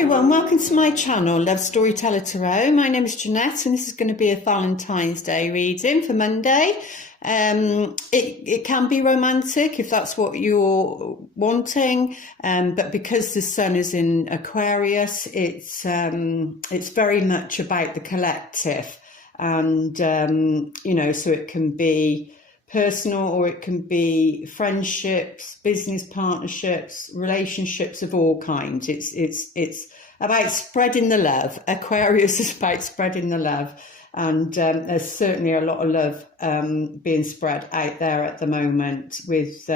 everyone, welcome to my channel, Love Storyteller Tarot. My name is Jeanette and this is going to be a Valentine's Day reading for Monday. It can be romantic if that's what you're wanting, but because the sun is in Aquarius, it's very much about the collective, and so it can be personal or it can be friendships, business partnerships, relationships of all kinds. It's about spreading the love. Aquarius is about spreading the love, and there's certainly a lot of love being spread out there at the moment with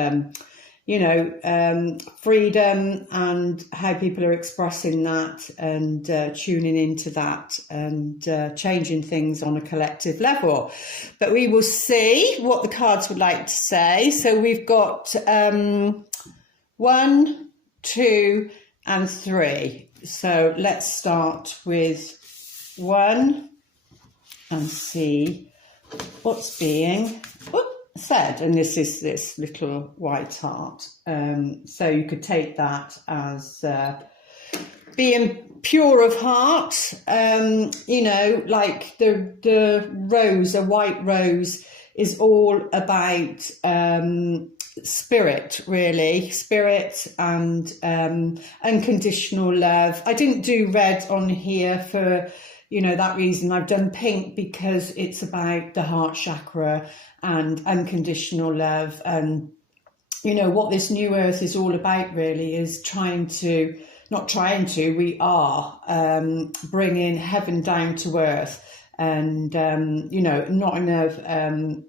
freedom and how people are expressing that and tuning into that and changing things on a collective level. But we will see what the cards would like to say. So we've got 1, 2 and 3. So let's start with 1 and see what's being said. And this is this little white heart. So you could take that as being pure of heart, like the rose, a white rose is all about spirit, really, spirit and unconditional love. I didn't do red on here for that reason. I've done pink because it's about the heart chakra and unconditional love. And what this new earth is all about really is we are bringing heaven down to earth, and not in a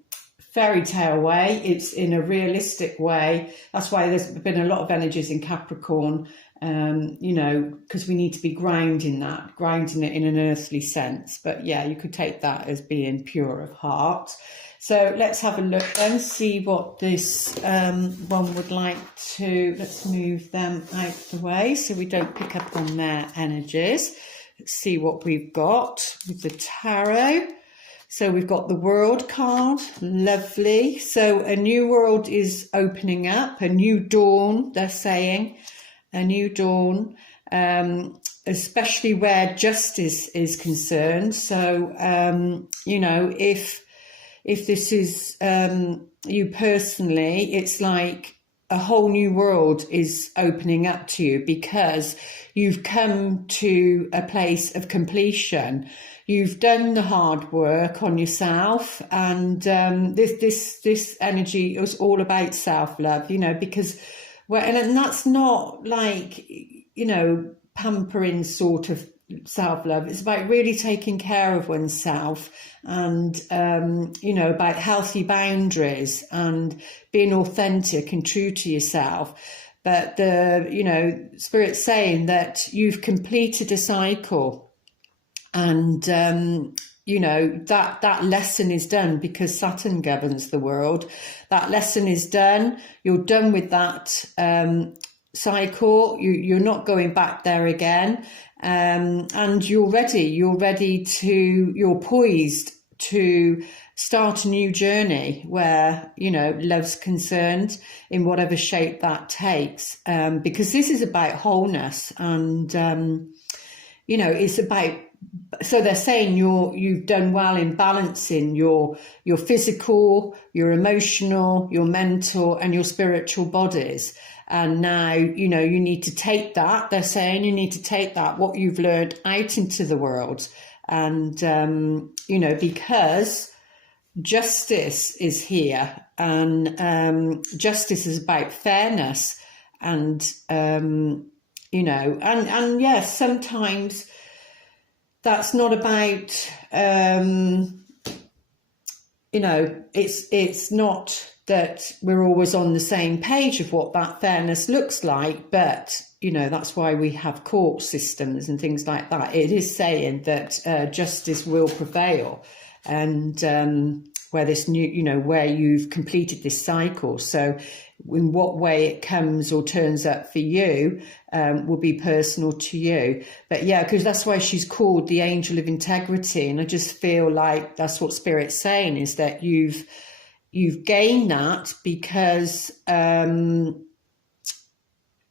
fairy tale way, it's in a realistic way. That's why there's been a lot of energies in Capricorn, because we need to be grounding it in an earthly sense. But yeah, you could take that as being pure of heart. So let's have a look and see what this one would like to. Let's move them out of the way so we don't pick up on their energies. Let's see what we've got with the tarot. So we've got the World card, lovely. So a new world is opening up, a new dawn, they're saying, a new dawn, especially where justice is concerned. So, if this is you personally, it's like a whole new world is opening up to you because you've come to a place of completion. You've done the hard work on yourself, and this energy is all about self-love, because and that's not like, pampering sort of self-love. It's about really taking care of oneself and, about healthy boundaries and being authentic and true to yourself. But Spirit's saying that you've completed a cycle. And, that lesson is done because Saturn governs the world. That lesson is done. You're done with that cycle. You're not going back there again. And you're poised to start a new journey where, love's concerned in whatever shape that takes. Because this is about wholeness and, it's about. So they're saying you've done well in balancing your physical, your emotional, your mental and your spiritual bodies. And now, you need to take that. They're saying you need to take that, what you've learned, out into the world. And, because justice is here, and justice is about fairness. And, and yes, sometimes that's not about, it's not that we're always on the same page of what that fairness looks like, but, that's why we have court systems and things like that. It is saying that justice will prevail, and where this new, where you've completed this cycle. So in what way it comes or turns up for you will be personal to you. But yeah, because that's why she's called the Angel of Integrity. And I just feel like that's what Spirit's saying, is that you've gained that because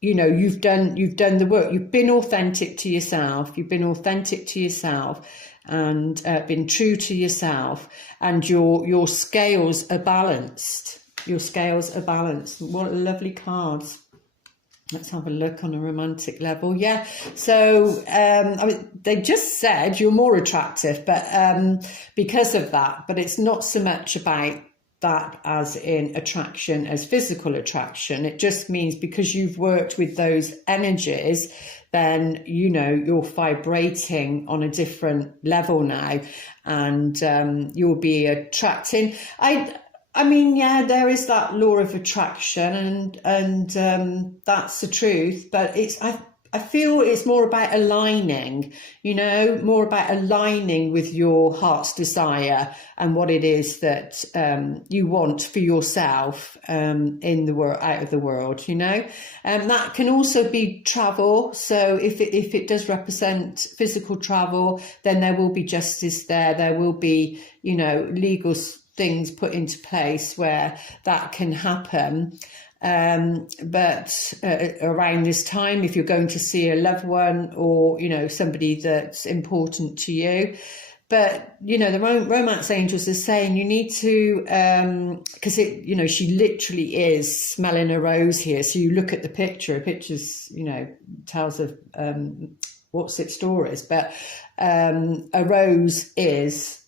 you know, you've done the work. You've been authentic to yourself. You've been authentic to yourself, and been true to yourself, and your scales are balanced. Your scales are balanced. What lovely cards. Let's have a look on a romantic level. Yeah. So, I mean, they just said you're more attractive, but because of that, but it's not so much about that as in attraction, as physical attraction. It just means because you've worked with those energies, then, you know, you're vibrating on a different level now, and you'll be attracting. I mean, yeah, there is that law of attraction, and that's the truth. But I feel it's more about aligning, you know, more about aligning with your heart's desire and what it is that you want for yourself in the world, out of the world, you know. And that can also be travel. So if it does represent physical travel, then there will be justice there. There will be, you know, legal things put into place where that can happen. But around this time, if you're going to see a loved one, or, you know, somebody that's important to you, but, you know, the romance angels are saying you need to, because you know, she literally is smelling a rose here. So you look at the picture's, you know, tells of what's its stories, but a rose is,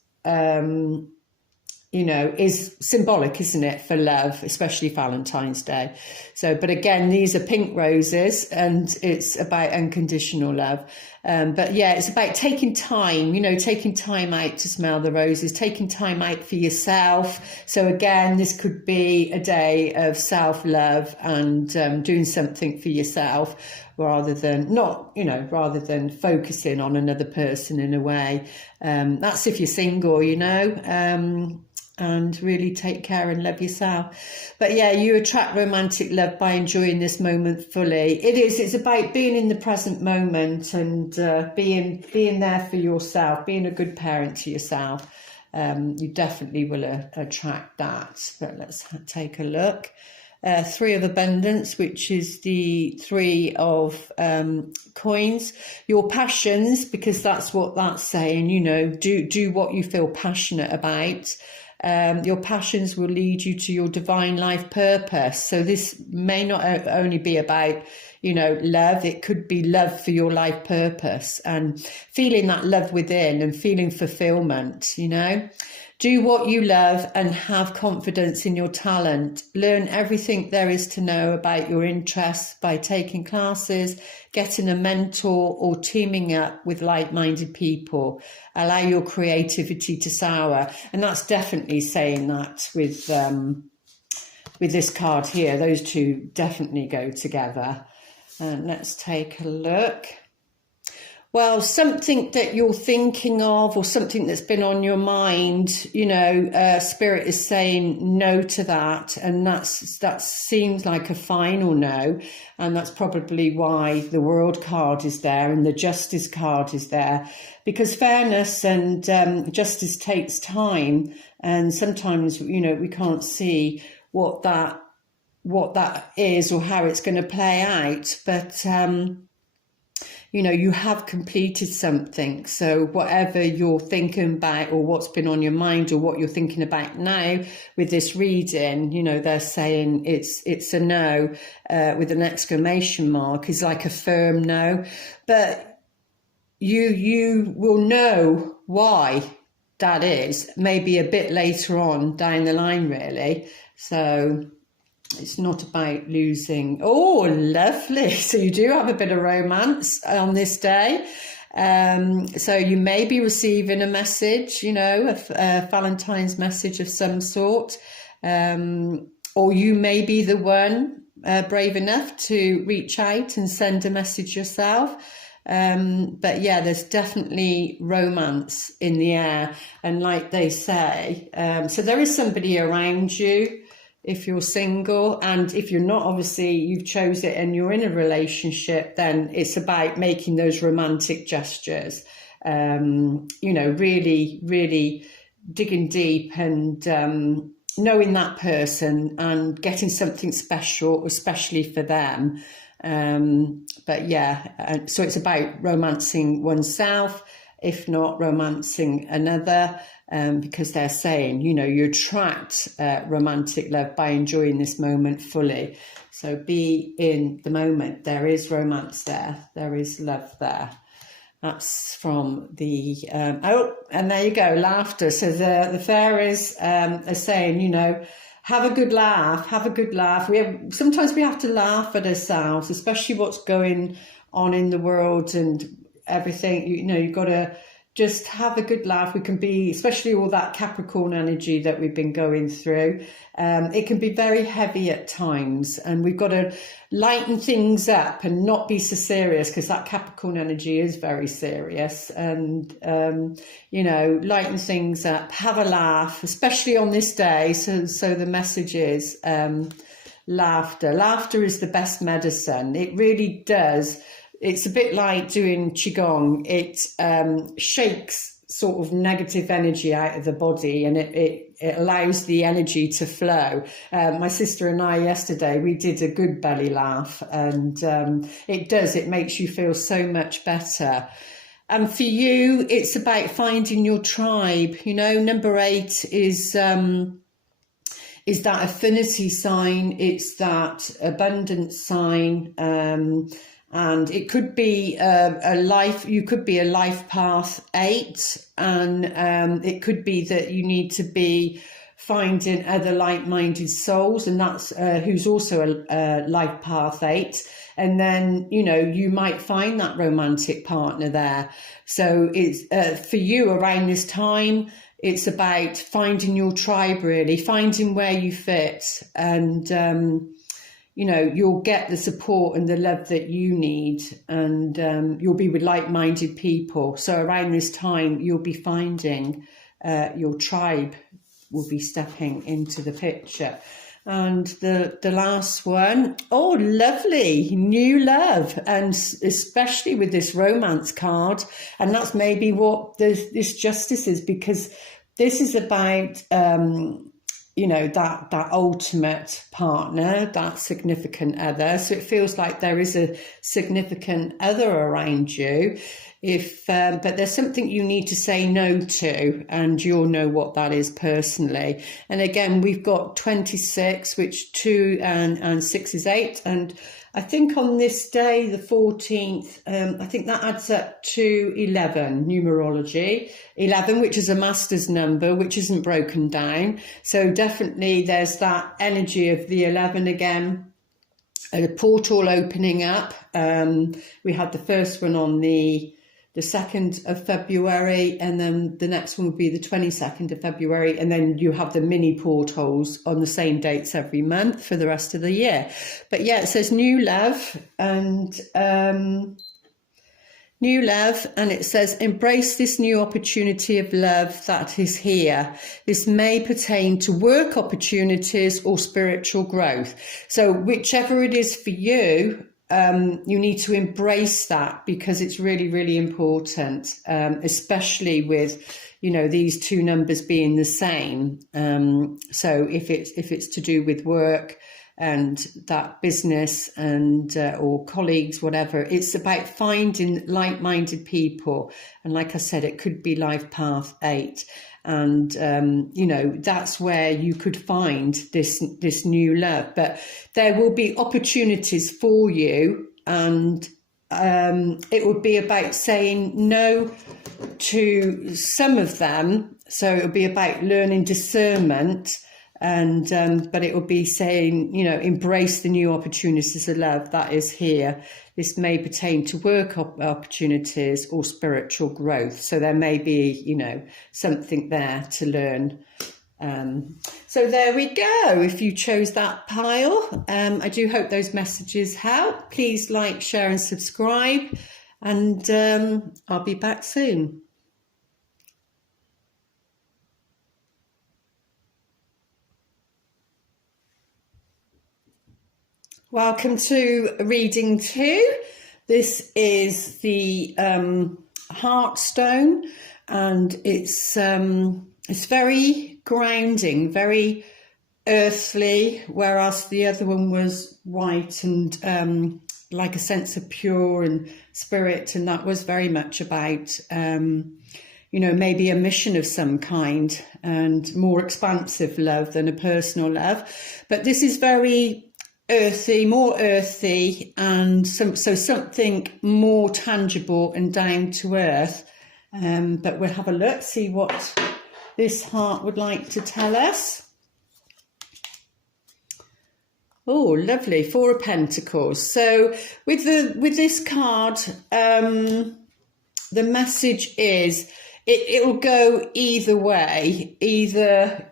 you know, is symbolic, isn't it, for love, especially Valentine's Day. So, but again, these are pink roses, and it's about unconditional love. But yeah, it's about taking time, you know, taking time out to smell the roses, taking time out for yourself. So again, this could be a day of self-love and doing something for yourself, rather than rather than focusing on another person in a way. That's if you're single, you know. And really take care and love yourself. But yeah, you attract romantic love by enjoying this moment fully. It's about being in the present moment, and being there for yourself, being a good parent to yourself. You definitely will attract that. But let's take a look. Three of Abundance, which is the Three of Coins. Your passions, because that's what that's saying, you know, do what you feel passionate about. Your passions will lead you to your divine life purpose. So this may not only be about, you know, love. It could be love for your life purpose, and feeling that love within and feeling fulfillment, you know. Do what you love and have confidence in your talent. Learn everything there is to know about your interests by taking classes, getting a mentor, or teaming up with like-minded people. Allow your creativity to soar. And that's definitely saying that with this card here. Those two definitely go together. And let's take a look. Well, something that you're thinking of, or something that's been on your mind, you know, Spirit is saying no to that. And that seems like a final no. And that's probably why the World card is there and the Justice card is there. Because fairness and justice takes time. And sometimes, you know, we can't see what that is or how it's going to play out. But you know, you have completed something. So whatever you're thinking about, or what's been on your mind, or what you're thinking about now with this reading, you know, they're saying it's a no with an exclamation mark, is like a firm no. But you will know why that is maybe a bit later on down the line, really. So it's not about losing. Oh, lovely. So you do have a bit of romance on this day. So you may be receiving a message, you know, a Valentine's message of some sort. Or you may be the one brave enough to reach out and send a message yourself. But yeah, there's definitely romance in the air. And like they say, so there is somebody around you if you're single. And if you're not, obviously you've chose it and you're in a relationship, then it's about making those romantic gestures, you know, really, really digging deep and knowing that person and getting something special, especially for them. But yeah, so it's about romancing oneself, if not romancing another, because they're saying, you know, you attract romantic love by enjoying this moment fully. So be in the moment. There is romance there. There is love there. That's from the, and there you go, laughter. So the fairies are saying, you know, have a good laugh, have a good laugh. Sometimes we have to laugh at ourselves, especially what's going on in the world and everything. You know, you've got to just have a good laugh. We can be, especially all that Capricorn energy that we've been going through. It can be very heavy at times, and we've got to lighten things up and not be so serious, because that Capricorn energy is very serious. And, you know, lighten things up, have a laugh, especially on this day. So the message is laughter. Laughter is the best medicine. It really does. It's a bit like doing Qigong. It shakes sort of negative energy out of the body, and it allows the energy to flow. My sister and I yesterday, we did a good belly laugh, and it makes you feel so much better. And for you, it's about finding your tribe. You know, number 8 is that affinity sign. It's that abundance sign. And it could be you could be a life path 8, and it could be that you need to be finding other like-minded souls, and that's who's also a life path 8. And then, you know, you might find that romantic partner there. So it's for you around this time, it's about finding your tribe, really, finding where you fit, and you know, you'll get the support and the love that you need, and you'll be with like-minded people. So around this time, you'll be finding your tribe will be stepping into the picture. And the last one, oh, lovely, new love, and especially with this romance card. And that's maybe what this justice is, because this is about you know, that ultimate partner, that significant other. So it feels like there is a significant other around you. But there's something you need to say no to, and you'll know what that is personally. And again, we've got 26, which 2 and 6 is 8. And I think on this day, the 14th, I think that adds up to 11, numerology. 11, which is a master's number, which isn't broken down. So definitely there's that energy of the 11 again, a portal opening up. We had the first one on the 2nd of February, and then the next one will be the 22nd of February, and then you have the mini portals on the same dates every month for the rest of the year. But yeah, it says new love, and it says embrace this new opportunity of love that is here. This may pertain to work opportunities or spiritual growth. So whichever it is for you, you need to embrace that, because it's really, really important, especially with, you know, these two numbers being the same. So if it's to do with work and that business and or colleagues, whatever, it's about finding like-minded people. And like I said, it could be life path 8. And, you know, that's where you could find this new love. But there will be opportunities for you, and it would be about saying no to some of them. So it would be about learning discernment, and but it would be saying, you know, embrace the new opportunities of love that is here. This may pertain to work opportunities or spiritual growth. So there may be, you know, something there to learn. So there we go. If you chose that pile, I do hope those messages help. Please like, share and subscribe, and I'll be back soon. Welcome to reading 2. This is the Heartstone, and it's very grounding, very earthly, whereas the other one was white and like a sense of pure and spirit, and that was very much about maybe a mission of some kind and more expansive love than a personal love. But this is very earthy, more earthy, and so something more tangible and down to earth. But we'll have a look, see what this heart would like to tell us. Oh, lovely, Four of Pentacles. So with this card, the message is it will go either way. Either,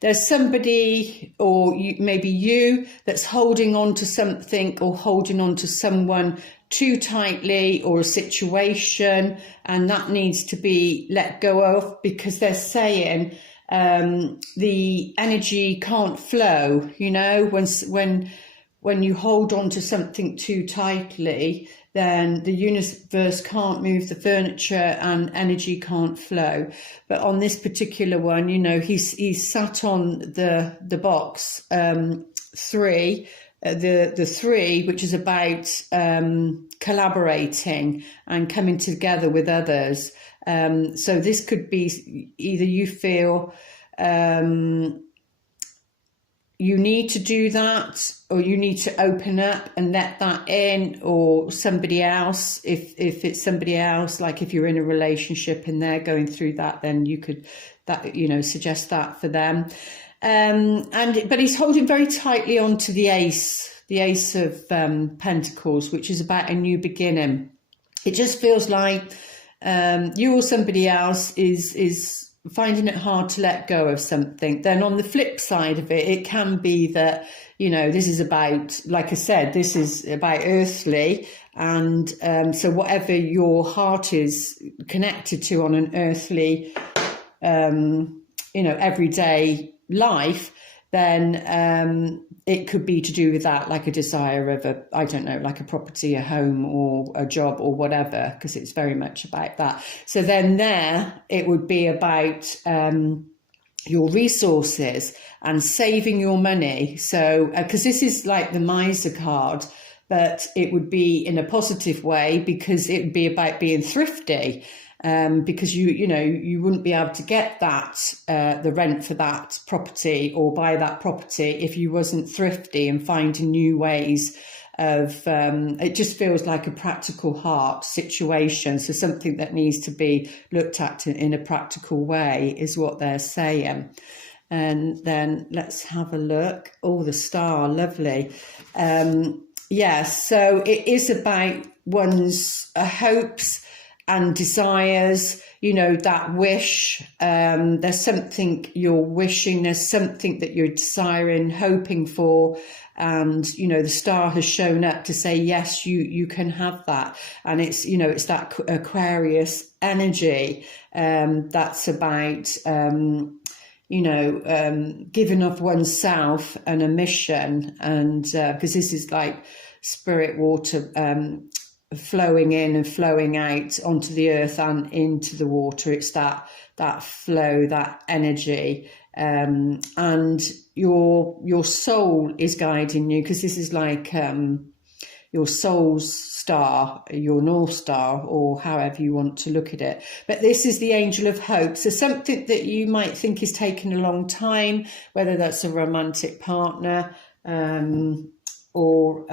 there's somebody, or maybe you, that's holding on to something or holding on to someone too tightly, or a situation, and that needs to be let go of, because they're saying the energy can't flow. When you hold on to something too tightly, then the universe can't move the furniture and energy can't flow. But on this particular one, he's sat on the box 3, the 3, which is about collaborating and coming together with others. So this could be either you feel you need to do that, or you need to open up and let that in, or somebody else, if it's somebody else, like if you're in a relationship and they're going through that, then you could suggest that for them. But he's holding very tightly onto the ace of Pentacles, which is about a new beginning. It just feels like you or somebody else is finding it hard to let go of something. Then on the flip side of it, it can be that, this is about, like I said, this is about earthly. And so whatever your heart is connected to on an earthly, everyday life, then it could be to do with that, like a desire of like a property, a home, or a job, or whatever, because it's very much about that. So then it would be about your resources and saving your money. So, because this is like the miser card, but it would be in a positive way, because it would be about being thrifty. Because you wouldn't be able to get that the rent for that property or buy that property if you wasn't thrifty and finding new ways of it just feels like a practical heart situation. So something that needs to be looked at in a practical way is what they're saying. And then let's have a look. Oh, the star, lovely. So it is about one's hopes and desires, that wish. There's something you're wishing, there's something that you're desiring, hoping for, and the star has shown up to say yes, you can have that. And it's it's that Aquarius energy that's about giving of oneself and a mission, and because this is like spirit water flowing in and flowing out onto the earth and into the water. It's that flow, that energy, and your soul is guiding you, because this is like your soul's star, your North Star, or however you want to look at it. But this is the angel of hope. So something that you might think is taking a long time, whether that's a romantic partner, or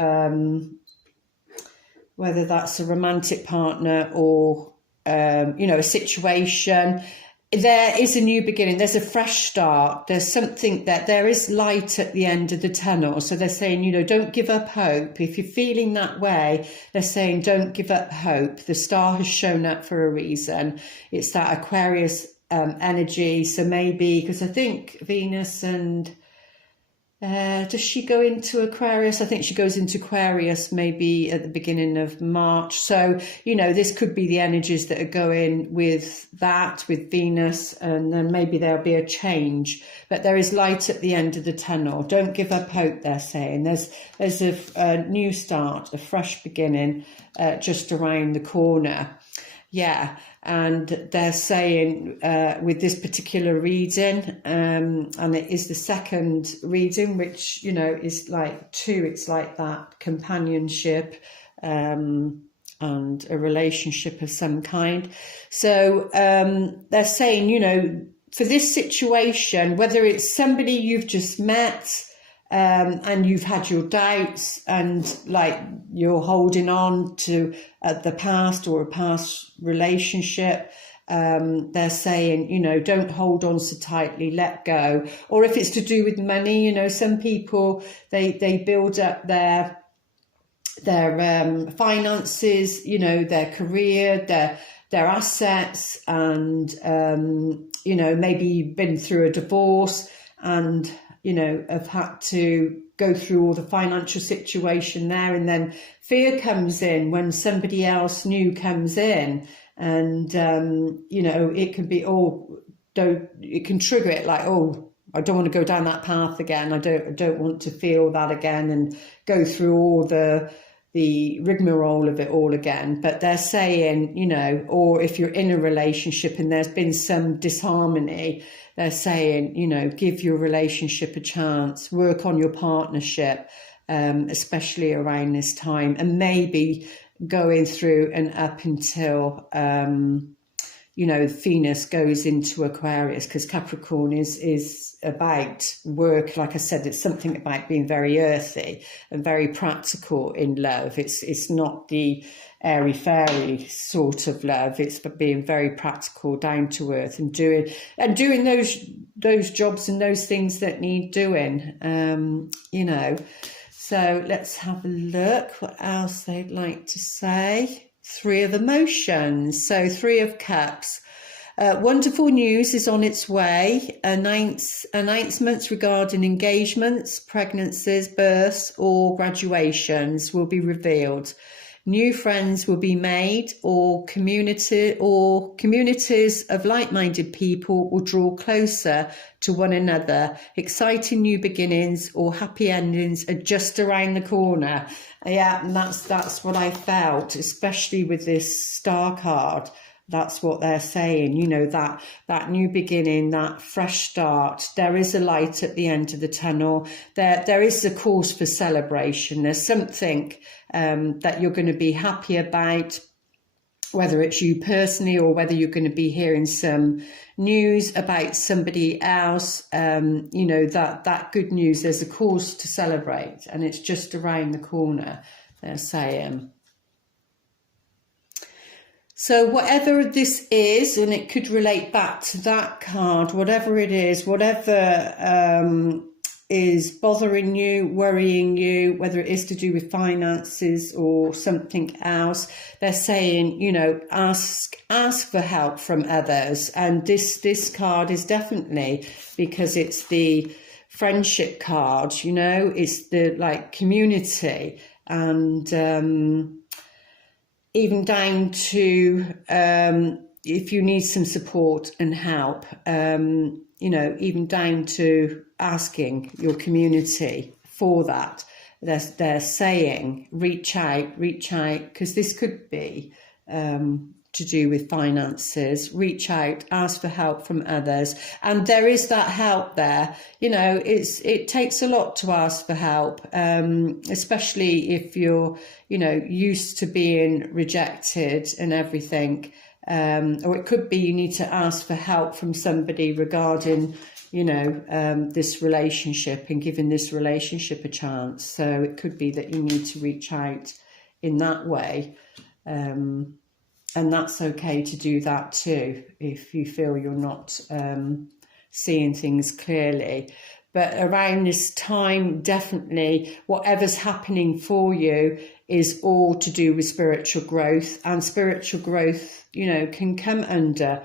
whether that's a romantic partner or, a situation, there is a new beginning. There's a fresh start. There's something that there is light at the end of the tunnel. So they're saying, don't give up hope. If you're feeling that way, they're saying, don't give up hope. The star has shown up for a reason. It's that Aquarius energy. So maybe, because I think Venus and does she go into Aquarius? I think she goes into Aquarius maybe at the beginning of March. So, this could be the energies that are going with that, with Venus, and then maybe there'll be a change. But there is light at the end of the tunnel. Don't give up hope, they're saying. There's a new start, a fresh beginning just around the corner. Yeah, and they're saying with this particular reading, and it is the second reading, which, you know, is like two, it's like that companionship and a relationship of some kind. So they're saying, you know, for this situation, whether it's somebody you've just met, and you've had your doubts and like you're holding on to the past or a past relationship, they're saying, you know, don't hold on so tightly, let go. Or if it's to do with money, you know, some people, they build up their finances, you know, their career, their assets, and you know, maybe you've been through a divorce and, you know, have had to go through all the financial situation there, and then fear comes in when somebody else new comes in, and you know, it can be it can trigger it like, oh, I don't want to go down that path again. I don't want to feel that again and go through all the rigmarole of it all again. But they're saying, you know, or if you're in a relationship and there's been some disharmony, they're saying, you know, give your relationship a chance, work on your partnership, especially around this time, and maybe going through and up until you know, Venus goes into Aquarius, because Capricorn is about work. Like I said, it's something about being very earthy and very practical in love. It's not the airy fairy sort of love. It's being very practical, down to earth, and doing those jobs and those things that need doing. You know. So let's have a look what else they'd like to say. Three of Emotions. So Three of Cups. Wonderful news is on its way. Announcements regarding engagements, pregnancies, births, or graduations will be revealed. New friends will be made, or communities of like-minded people will draw closer to one another. Exciting new beginnings or happy endings are just around the corner. Yeah, and that's what I felt, especially with this Star card. That's what they're saying, you know, that new beginning, that fresh start. There is a light at the end of the tunnel. There is a cause for celebration. There's something that you're going to be happy about, whether it's you personally or whether you're going to be hearing some news about somebody else. You know, that good news, there's a cause to celebrate, and it's just around the corner, they're saying. So whatever this is, and it could relate back to that card, whatever it is, whatever is bothering you, worrying you, whether it is to do with finances or something else, they're saying, you know, ask for help from others. And this card is definitely, because it's the friendship card, you know, it's the like community, and even down to if you need some support and help, you know, even down to asking your community for that. They're saying, reach out, because this could be to do with finances. Reach out, ask for help from others, and there is that help there. You know, it takes a lot to ask for help, especially if you're, you know, used to being rejected and everything, or it could be you need to ask for help from somebody regarding, you know, this relationship and giving this relationship a chance. So it could be that you need to reach out in that way. And that's okay to do that too, if you feel you're not seeing things clearly. But around this time, definitely, whatever's happening for you is all to do with spiritual growth. And spiritual growth, you know, can come under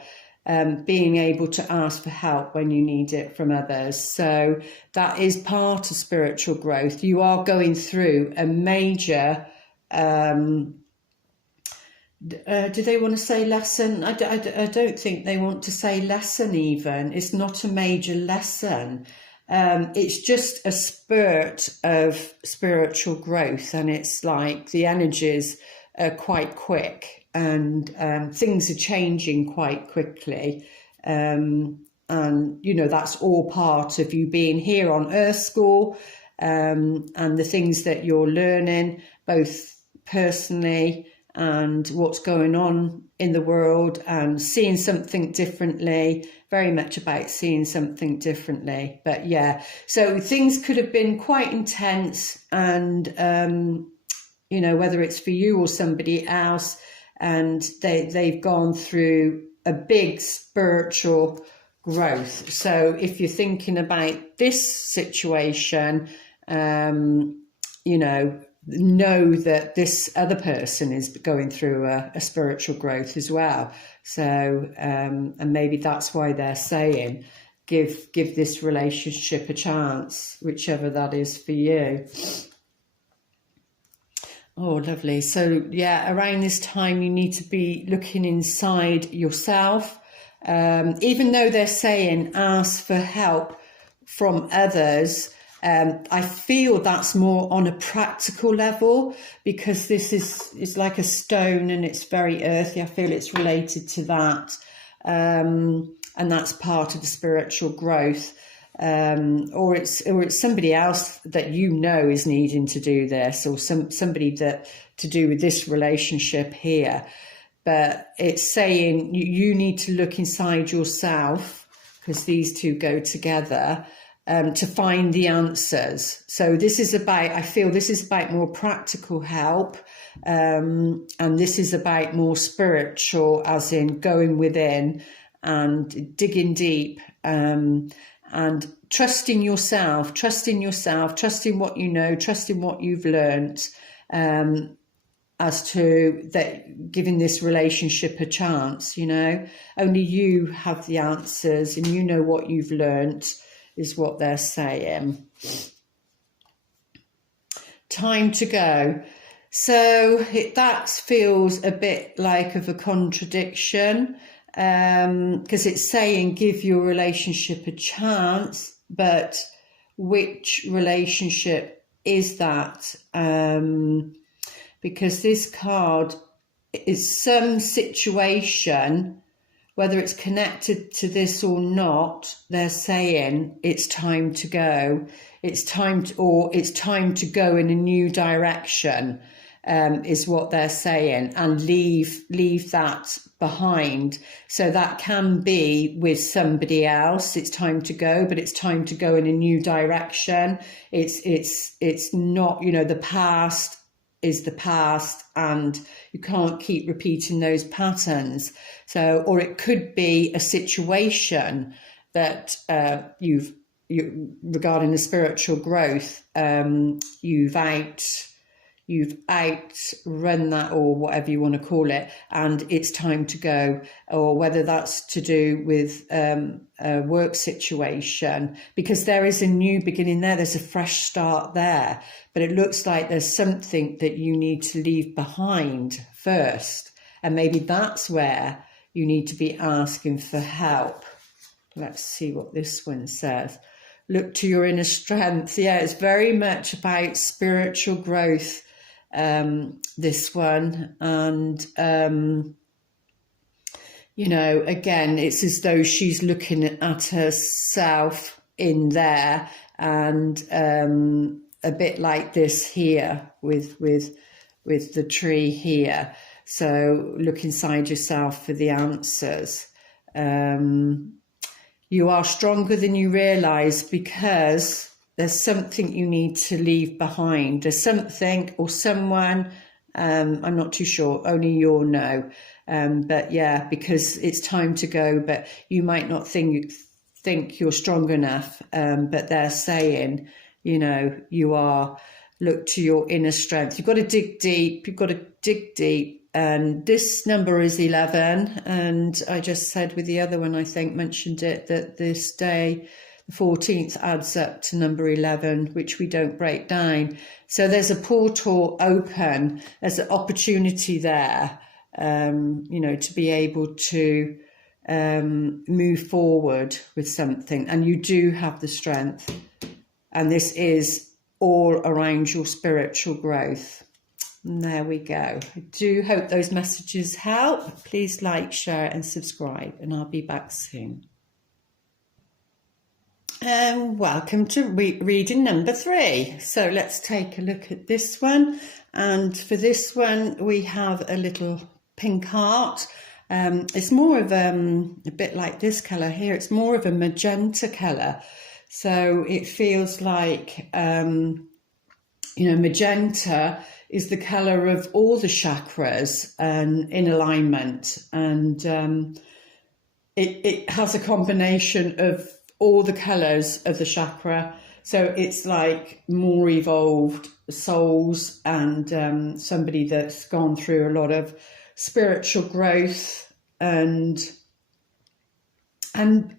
being able to ask for help when you need it from others. So that is part of spiritual growth. You are going through a major... do they want to say lesson? I don't think they want to say lesson even. It's not a major lesson. It's just a spurt of spiritual growth, and it's like the energies are quite quick. and things are changing quite quickly. And, you know, that's all part of you being here on Earth School, and the things that you're learning, both personally and what's going on in the world, and seeing something differently, very much about seeing something differently. But yeah, so things could have been quite intense, and you know, whether it's for you or somebody else, and they've gone through a big spiritual growth. So if you're thinking about this situation, you know that this other person is going through a spiritual growth as well. So and maybe that's why they're saying give this relationship a chance, whichever that is for you. Oh, lovely. So yeah, around this time you need to be looking inside yourself. Even though they're saying ask for help from others, I feel that's more on a practical level, because this is like a stone and it's very earthy. I feel it's related to that, and that's part of the spiritual growth. Or it's somebody else that you know is needing to do this, or somebody that to do with this relationship here. But it's saying you need to look inside yourself, because these two go together, to find the answers. So this is about, I feel this is about more practical help, and this is about more spiritual, as in going within and digging deep, and trusting yourself, trusting what you know, trusting what you've learnt, as to that, giving this relationship a chance. You know, only you have the answers, and you know what you've learnt, is what they're saying. Time to go. So that feels a bit like of a contradiction, because it's saying give your relationship a chance, but which relationship is that? Because this card is some situation, whether it's connected to this or not, they're saying it's time to go. It's time to go in a new direction, is what they're saying, and leave that behind. So that can be with somebody else. It's time to go, but it's time to go in a new direction. It's not, you know, the past is the past, and you can't keep repeating those patterns. So, or it could be a situation that you regarding the spiritual growth, you've outrun that, or whatever you want to call it, and it's time to go. Or whether that's to do with a work situation, because there is a new beginning there, there's a fresh start there, but it looks like there's something that you need to leave behind first, and maybe that's where you need to be asking for help. Let's see what this one says. Look to your inner strength. Yeah, it's very much about spiritual growth, this one. And, you know, again, it's as though she's looking at herself in there, and a bit like this here with the tree here. So look inside yourself for the answers. You are stronger than you realise, because there's something you need to leave behind. There's something or someone, I'm not too sure, only you'll know. But yeah, because it's time to go, but you might not think you're strong enough. But they're saying, you know, you are, look to your inner strength. You've got to dig deep. You've got to dig deep. And this number is 11. And I just said with the other one, I think mentioned it, that this day, the 14th, adds up to number 11, which we don't break down. So there's a portal open. There's an opportunity there, you know, to be able to move forward with something. And you do have the strength. And this is all around your spiritual growth. And there we go. I do hope those messages help. Please like, share and subscribe, and I'll be back soon. Welcome to reading number 3. So let's take a look at this one. And for this one, we have a little pink heart. It's more of a bit like this colour here. It's more of a magenta colour. So it feels like, magenta is the colour of all the chakras and in alignment. And it has a combination of all the colours of the chakra. So it's like more evolved souls and somebody that's gone through a lot of spiritual growth and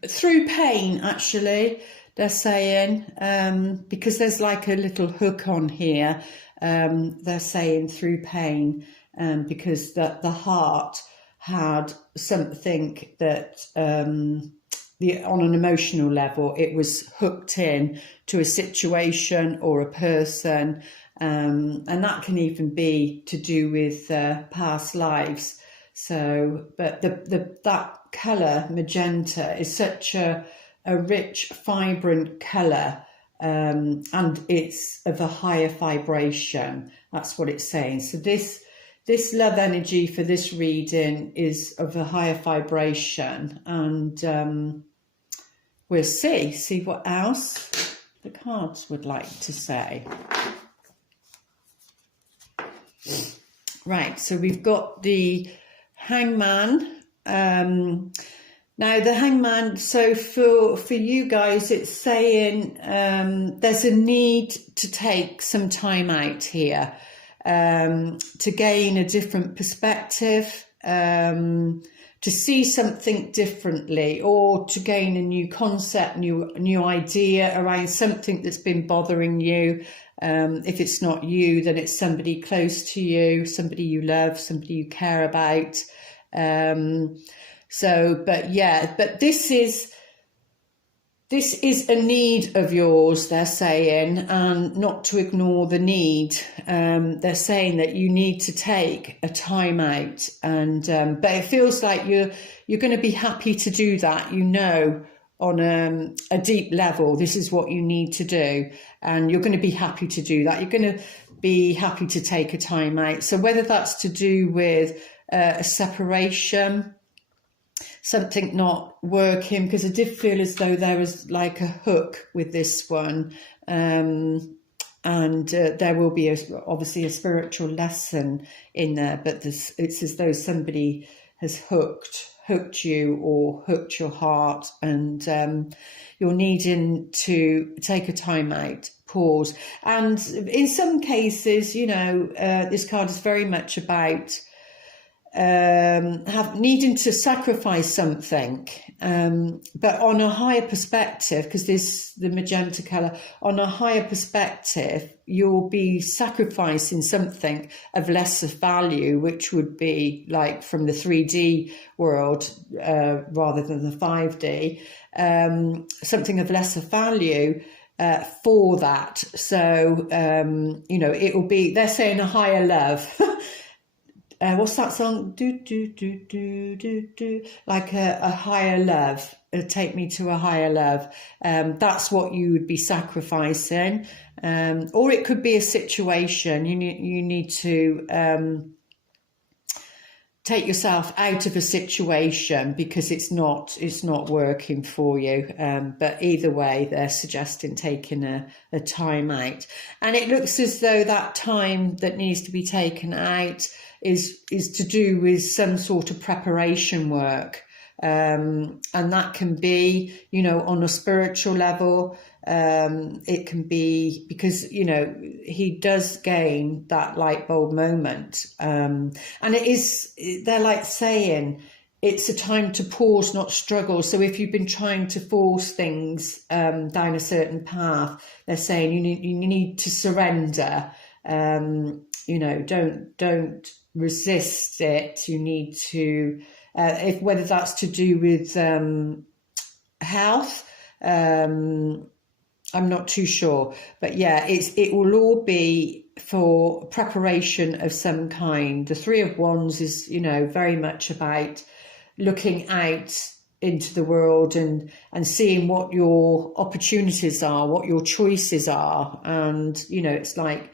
through pain, actually, they're saying, because there's like a little hook on here, they're saying through pain, because the heart had something that on an emotional level, it was hooked in to a situation or a person, and that can even be to do with past lives. So, but that colour magenta is such a rich, vibrant colour, and it's of a higher vibration. That's what it's saying. So this love energy for this reading is of a higher vibration, and we'll see what else the cards would like to say. Right, so we've got the Hangman. Now the Hangman, so for you guys, it's saying there's a need to take some time out here to gain a different perspective, to see something differently, or to gain a new concept, new idea around something that's been bothering you. If it's not you, then it's somebody close to you, somebody you love, somebody you care about. But this is a need of yours, they're saying, and not to ignore the need. They're saying that you need to take a time out, and but it feels like you're going to be happy to do that. On a deep level, this is what you need to do, and you're going to be happy to do that. You're going to be happy to take a time out. So whether that's to do with a separation, something not working, because I did feel as though there was like a hook with this one, and there will be obviously a spiritual lesson in there, but it's as though somebody has hooked you or hooked your heart, and you're needing to take a time out, pause. And in some cases, this card is very much about needing to sacrifice something, but on a higher perspective, because the magenta colour, on a higher perspective, you'll be sacrificing something of lesser value, which would be like from the 3D world rather than the 5D, something of lesser value for that. So, it will be, they're saying a higher love. What's that song? Do, do, do, do, do, do. Like a higher love. Take me to a higher love. That's what you would be sacrificing. Or it could be a situation. You need to take yourself out of a situation because it's not working for you. But either way, they're suggesting taking a time out. And it looks as though that time that needs to be taken out is to do with some sort of preparation work. And that can be, on a spiritual level. It can be because, he does gain that light bulb moment. And they're like saying it's a time to pause, not struggle. So if you've been trying to force things down a certain path, they're saying you need to surrender. Don't resist it. You need to, whether that's to do with health, I'm not too sure, but yeah, it will all be for preparation of some kind. The Three of Wands is, you know, very much about looking out into the world and seeing what your opportunities are, what your choices are, and you know, it's like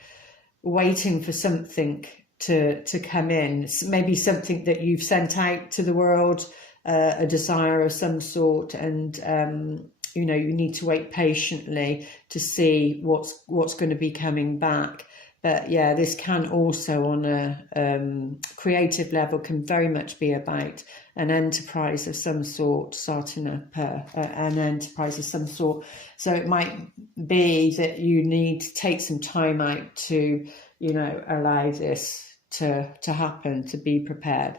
waiting for something to come in. It's maybe something that you've sent out to the world, a desire of some sort, and you know, you need to wait patiently to see what's going to be coming back. But yeah, this can also, on a creative level, can very much be about an enterprise of some sort, starting up an enterprise of some sort. So it might be that you need to take some time out to, you know, allow this to happen, to be prepared.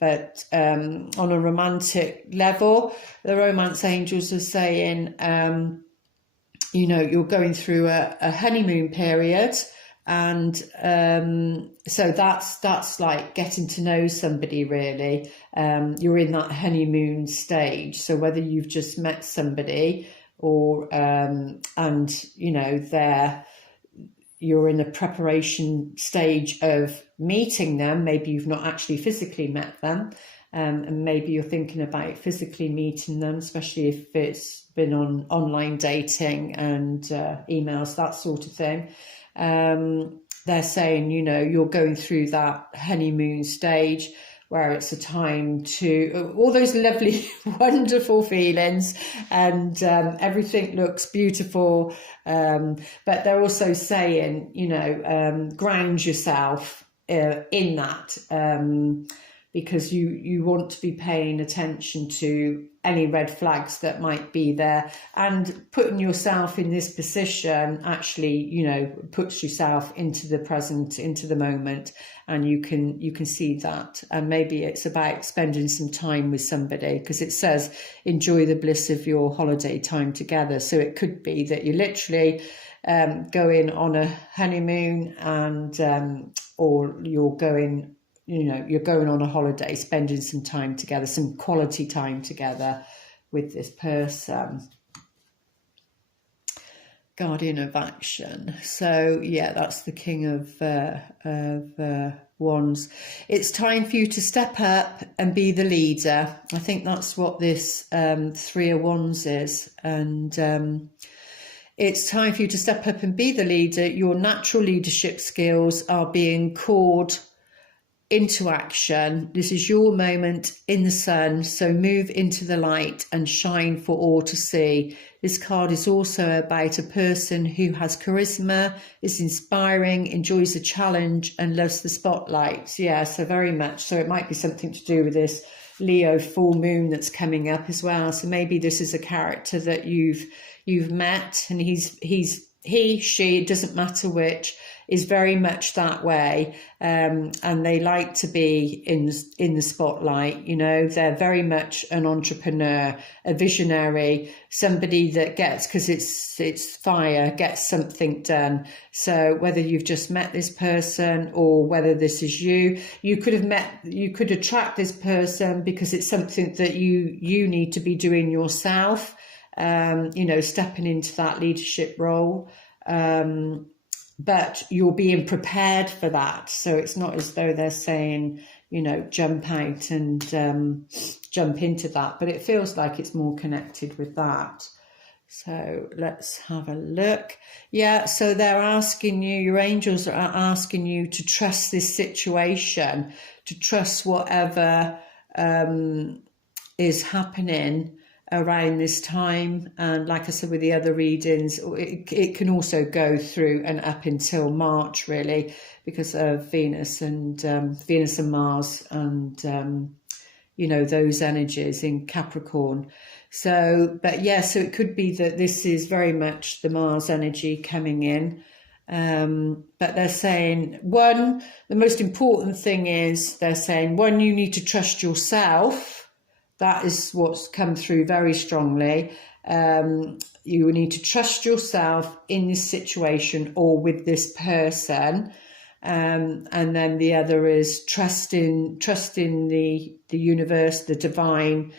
But on a romantic level, the romance angels are saying, you know, you're going through a honeymoon period. And so that's like getting to know somebody, really. You're in that honeymoon stage. So whether you've just met somebody or, and, you know, you're in a preparation stage of meeting them. Maybe you've not actually physically met them. And maybe you're thinking about physically meeting them, especially if it's been on online dating and emails, that sort of thing. They're saying, you know, you're going through that honeymoon stage where it's a time to all those lovely, wonderful feelings, and everything looks beautiful. But they're also saying, you know, ground yourself in that, because you want to be paying attention to any red flags that might be there, and putting yourself in this position actually, you know, puts yourself into the present, into the moment, and you can see that. And maybe it's about spending some time with somebody, because it says enjoy the bliss of your holiday time together. So it could be that you're literally going on a honeymoon, and or you're going, you know, you're going on a holiday, spending some time together, some quality time together with this person. Guardian of action. So yeah, that's the King of Wands. It's time for you to step up and be the leader. I think that's what this Three of Wands is. And it's time for you to step up and be the leader. Your natural leadership skills are being called into action. This is your moment in the sun, so move into the light and shine for all to see. This card is also about a person who has charisma, is inspiring, enjoys a challenge and loves the spotlight. Yeah, so very much. So it might be something to do with this Leo full moon that's coming up as well. So maybe this is a character that you've met, and he, she, it doesn't matter which, is very much that way, and they like to be in the spotlight. You know, they're very much an entrepreneur, a visionary, somebody that gets, because it's fire, gets something done. So whether you've just met this person or whether this is you could attract this person because it's something that you need to be doing yourself. You know, stepping into that leadership role. But you're being prepared for that. So it's not as though they're saying, you know, jump out and jump into that. But it feels like it's more connected with that. So let's have a look. Yeah, so they're asking you, your angels are asking you to trust this situation, to trust whatever is happening around this time. And like I said with the other readings, it can also go through and up until March, really, because of Venus and Mars and you know, those energies in Capricorn. So but yeah, so it could be that this is very much the Mars energy coming in. But they're saying, the most important thing is, they're saying, you need to trust yourself. That is what's come through very strongly. You need to trust yourself in this situation or with this person. And then the other is trust in the universe, the divine,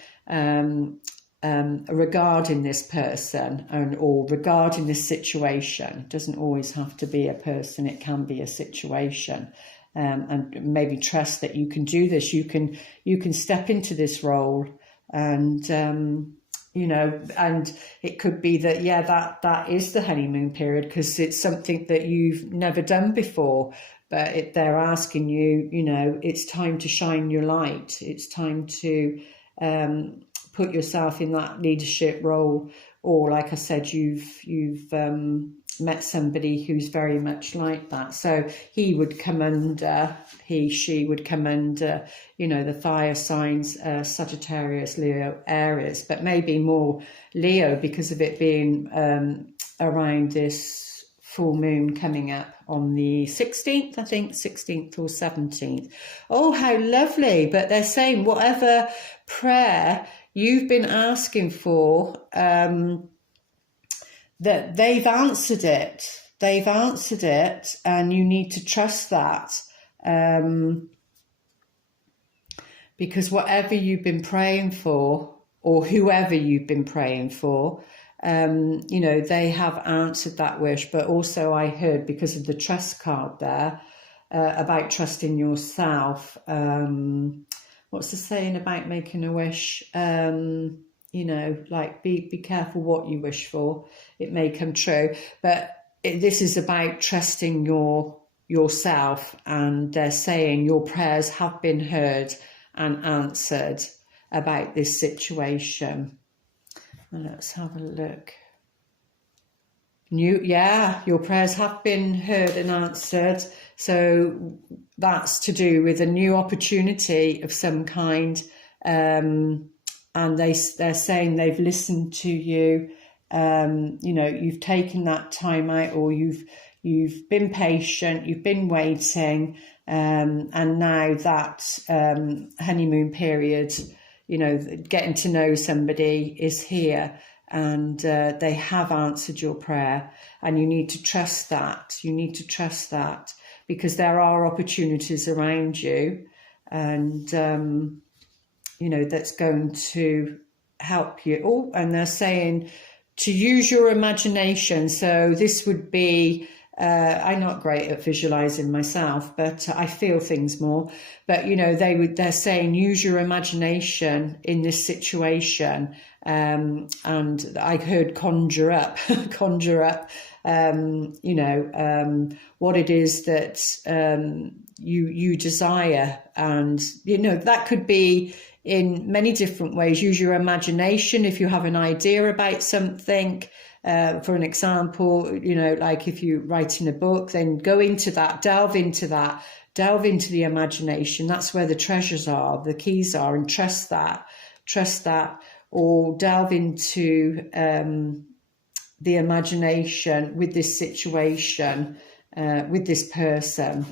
regarding this person or regarding this situation. It doesn't always have to be a person, it can be a situation. And maybe trust that you can do this. You can step into this role, and you know, and it could be that, yeah, that is the honeymoon period because it's something that you've never done before. But they're asking you, you know, it's time to shine your light. It's time to put yourself in that leadership role. Or, like I said, you've met somebody who's very much like that. So she would come under, you know, the fire signs, Sagittarius, Leo, Aries, but maybe more Leo because of it being around this full moon coming up on the 16th, I think, 16th or 17th. Oh, how lovely. But they're saying whatever prayer you've been asking for, that they've answered it. They've answered it, and you need to trust that. Because whatever you've been praying for, or whoever you've been praying for, you know, they have answered that wish. But also I heard, because of the trust card there, about trusting yourself. What's the saying about making a wish? You know, like be careful what you wish for. It may come true. But this is about trusting yourself. And they're saying your prayers have been heard and answered about this situation. Let's have a look. Your prayers have been heard and answered. So that's to do with a new opportunity of some kind. And they're saying they've listened to you. You know, you've taken that time out, or you've been patient, you've been waiting, and now that honeymoon period, you know, getting to know somebody is here, and they have answered your prayer, and you need to trust that. You need to trust that, because there are opportunities around you, and you know, that's going to help you. Oh, and they're saying to use your imagination. So this would be, I'm not great at visualizing myself, but I feel things more. But, you know, they're saying use your imagination in this situation. And I heard conjure up, you know, what it is that you desire. And, you know, that could be in many different ways. Use your imagination if you have an idea about something. For an example, you know, like if you're writing a book, then go into that, delve into the imagination. That's where the treasures are, the keys are, and trust that. Or delve into the imagination with this situation, with this person.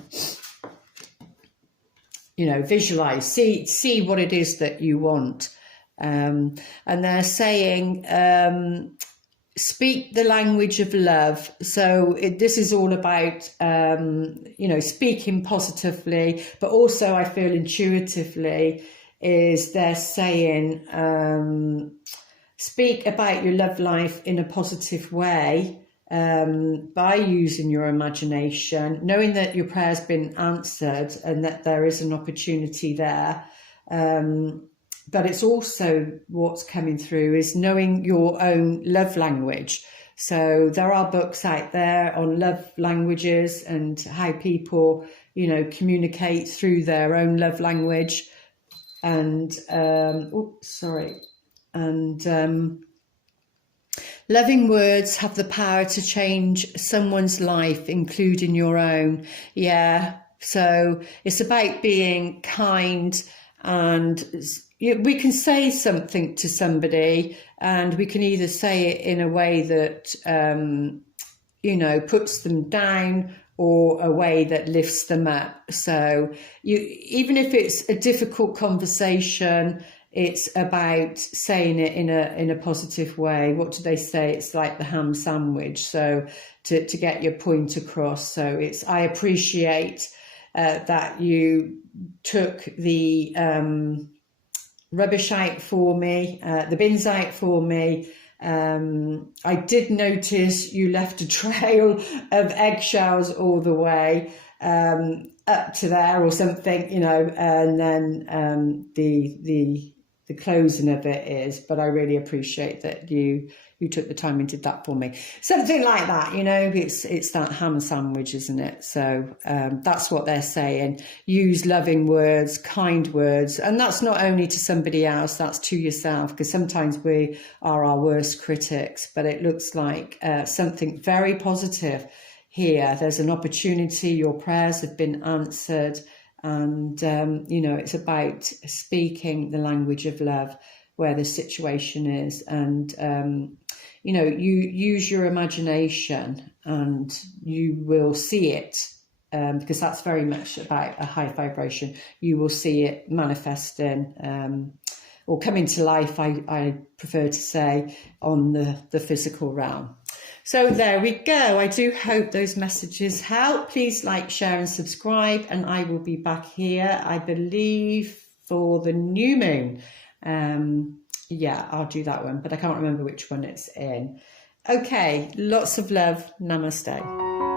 You know, visualize, see what it is that you want. And they're saying, speak the language of love. So this is all about, you know, speaking positively, but also I feel intuitively is they're saying, speak about your love life in a positive way. By using your imagination, knowing that your prayer's been answered and that there is an opportunity there. But it's also what's coming through is knowing your own love language. So there are books out there on love languages and how people, you know, communicate through their own love language. And, loving words have the power to change someone's life, including your own. Yeah, so it's about being kind, and we can say something to somebody, and we can either say it in a way that, you know, puts them down, or a way that lifts them up. So even if it's a difficult conversation, it's about saying it in a positive way. What do they say? It's like the ham sandwich. So to get your point across. So it's, I appreciate that you took the rubbish out for me, the bins out for me. I did notice you left a trail of eggshells all the way up to there or something, you know, and then the closing of it is, but I really appreciate that you took the time and did that for me. Something like that, you know, it's that ham sandwich, isn't it? So that's what they're saying. Use loving words, kind words, and that's not only to somebody else, that's to yourself, because sometimes we are our worst critics, but it looks like something very positive here. There's an opportunity, your prayers have been answered, and you know, it's about speaking the language of love where the situation is, and you know, you use your imagination and you will see it, because that's very much about a high vibration. You will see it manifesting or coming to life, I prefer to say, on the physical realm. So there we go. I do hope those messages help. Please like, share and subscribe, and I will be back here, I believe, for the new moon. Yeah, I'll do that one, but I can't remember which one it's in. Okay, lots of love. Namaste.